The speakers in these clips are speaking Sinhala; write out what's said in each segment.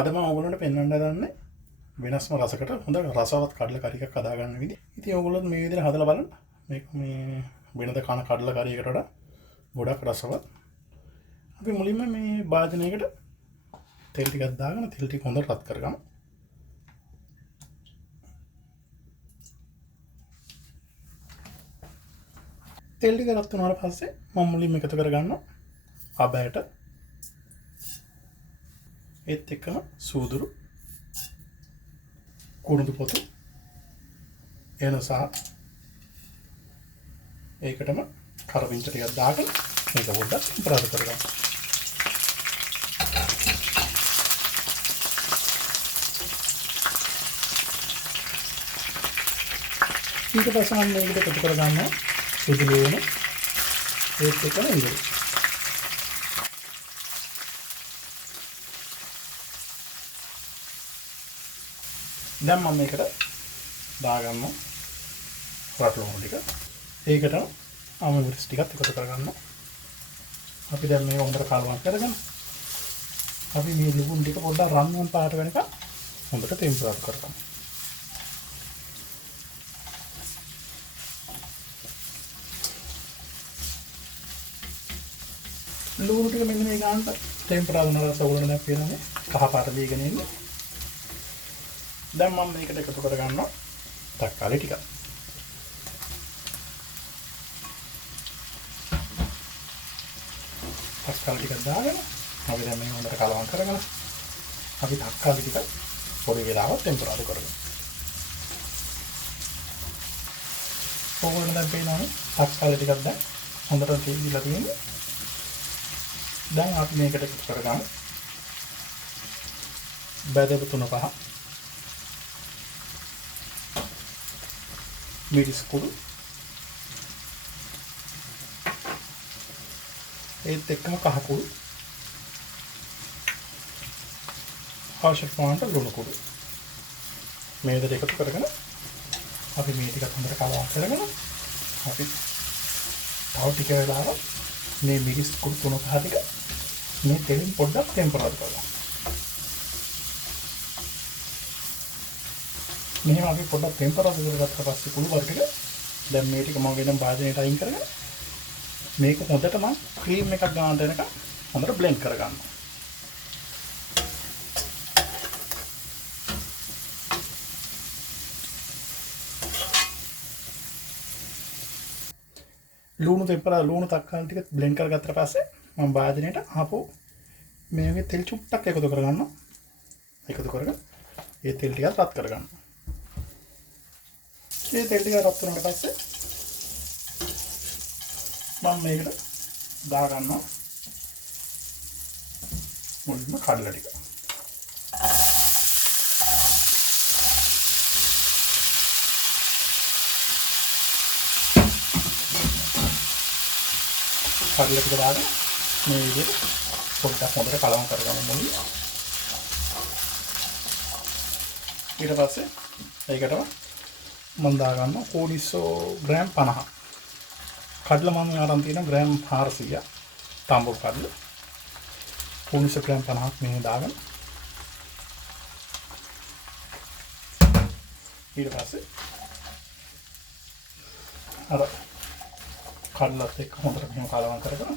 අද මම ඔයගොල්ලන්ට පෙන්වන්න හදන්නේ වෙනස්ම රසකට හොඳ රසවත් කඩල කරි එකක් හදාගන්න විදිහ. ඉතින් ඔයගොල්ලෝ මේ විදිහට හදලා බලන්න. මේක මේ වෙනද කන කඩල කරියකට වඩා ගොඩක් රසවත්. අපි මුලින්ම මේ භාජනයකට තෙල් ටිකක් දාගෙන තෙල් ටික හොඳට රත් කරගමු. තෙල් ටික රත් වුණාට පස්සේ මම මුලින්ම එකතු කරගන්නවා අබෑට ඒත් එක්කම සූදුරු කුරුඳු පොතු එනස ඒකටම කරවින්ච ටිකක් දාගෙන මේක පොඩ්ඩක් ප්‍රාද කරගන්න. ඊට පස්සේ මම මේකට එකතු කරගන්නවා සුදු ලුණු ඒත් එක්කම ඉඳි. දැන් මම මේකට දාගන්නවා රට ලුණු ටික. ඒකට ආමමිරිස් ටිකක් එකතු කරගන්නවා. අපි දැන් මේක හොඳට කලවම් කරගෙන අපි මේ ලුණු ටික පොඩ්ඩක් රන්වන් පාට වෙනකන් හොඳට තෙම්පරාදු කරගමු. ලුණු ටික මෙන්න මේ ගන්නට ටෙම්පරාදු වුණාට පස්සේ ඔයගොල්ලෝ දැන් පේනනේ කහ පාට දීගෙන ඉන්නේ. දැන් මම මේකට එකතු කරගන්නවා තක්කාලි ටික. තක්කාලි ටික දාගෙන අපි දැන් මේ හොඳට කලවම් කරගෙන අපි තක්කාලි ටික පොඩි වෙලාවක් ටෙම්පරාදු කරගමු. ඔයගොල්ලෝ දැන් පේනනේ තක්කාලි ටිකක් දැන් හොඳට තේරිලා තියෙන්නේ. දැන් අපි මේකට එකතු කරගමු බැදපු 3-5 මිරිස් කුඩු ඒත් එක්කම කහ කුඩු අවශ්‍ය ප්‍රමාණයට ලුණු කුඩු මේ දෙක එකතු කරගෙන අපි මේ ටිකත් හොඳට කලවම් කරගෙන අපි තව ටික වෙලාවක් මේ මිරිස් කුඩු 3-5 ටික මේ තෙලින් පොඩ්ඩක් ටෙම්පරාදු කරගන්න. මෙහෙම අපි පොඩ්ඩක් ටෙම්පරාදු කරගත්ත පස්සේ කුණු වර ටික දැන් මේ ටික මම වෙනම භාජනයට අයින් කරගෙන මේක හොඳට මම ක්‍රීම් එකක් ගන්නට එනකම් හොඳට බ්ලෙන්ඩ් කරගන්නවා. ලුණු තක්කාලි ටික බ්ලෙන්ඩ් කරගත්තට පස්සේ මම භාජනයට ආපහු මේකේ තෙල් චුට්ටක් එකතු කරගන්නවා. එකතු කරගෙන ඒ තෙල් ටික රත් කරගන්නවා. මේ තෙල් ටික රත් වුණාට පස්සේ මම මේකට දාගන්නවා මුලින්ම කඩල ටික. කඩල ටික දාගෙන මේ විදිහට පොඩ්ඩක් හොඳට කලවම් කරගමු මුලින්. ඊට පස්සේ ඒකටම මම දාගන්නවා කෝඩිස්සෝ ග්‍රෑම් 50. කඩල මම අරන් තියෙන ග්‍රෑම් 400 තඹු කඩල. කෝඩිස්සෝ ග්‍රෑම් 50ක් මේ දාගෙන ඊට පස්සේ අර කඩලත් එක්ක හොඳට මෙහෙම කලවම් කරගෙන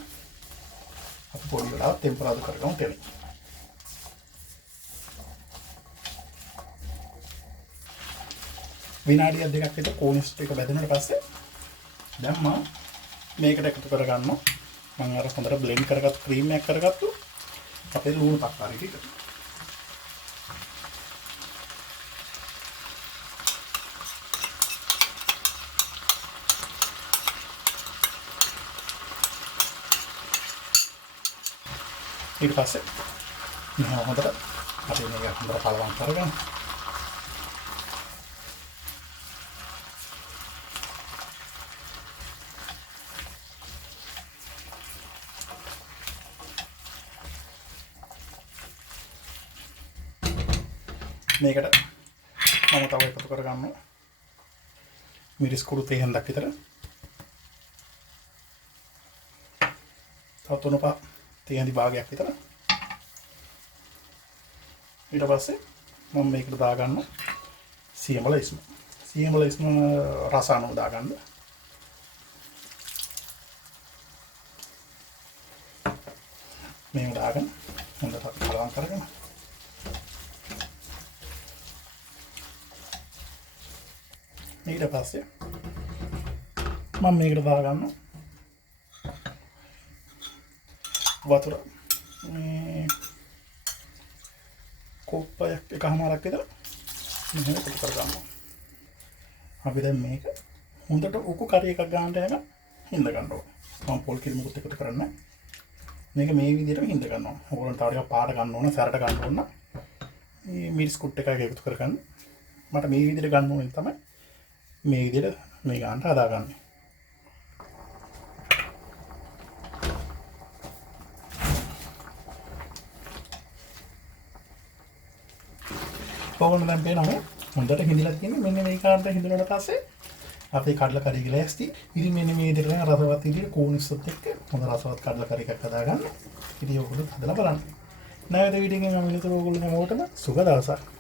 අපි පොඩි වෙලාවක් ටෙම්පරාදු කරගමු තෙලින්. විනාඩියක් දෙකක් විතර කෝනිස් ටික බැදුනට පස්සේ දැන් මම මේකට එකතු කරගන්නවා මම අර හොඳට බ්ලෙන්ඩ් කරගත්තු ක්‍රීම් එකක් කරගත්තු අපේ ලුණු තක්කාලි ටික. ඊට පස්සේ මෙහෙම හොඳට අපි මේක හොඳට කලවම් කරගෙන මේකට මම තව එකතු කරගන්නවා මිරිස් කුඩු 3 විතර තව 3-5 තේන්දි භාගයක් විතර ඊට පස්සේ මම මේකට දාගන්න සියඹල ඉස්ම. සියඹල ඉස්ම රස අනුව දාගන්න. මේක දාගෙන හොඳට කලවම් කරගෙන ඊට පස්සේ මම මේකට දාගන්න වතුර මේ කෝප්පයක් එකමාරක් විතර මෙහෙම කොටු කරගන්නවා. අපි දැන් මේක හොඳට උකු කරි එකක් ගන්නට යන හිඳ ගන්නවා. මම පොල් කිරි මුකුත් එකතු කරන්නේ. මේක මේ විදිහට හිඳ ගන්නවා. ඕගොල්ලෝ තව ටිකක් පාට ගන්න ඕන, සැරට ගන්න ඕන. මේ මිරිස් කුට් එකක් එකතු කරගන්න. මට මේ විදිහට ගන්න ඕනේ තමයි මේ විදිහට මේ ගන්නට හදාගන්නේ. ඕගොල්ලෝ දැන් පේනවා හොඳට හිඳලා තියෙන්නේ. මෙන්න මේ කාන්ට හිඳුනට පස්සේ අපේ කඩලා කරි ගලෑස්ති. ඉතින් මෙන්න මේ විදිහට රසවත් විදිහට කෝනිස්සොත් එක්ක හොඳ රසවත් කඩලා කරි එකක් හදාගන්න. ඉතින් ඕගොල්ලෝ හදලා බලන්න. නැවත වීඩියෝ එකෙන් මම විතර ඕගොල්ලෝ හැමෝටම සුබ දවසක්.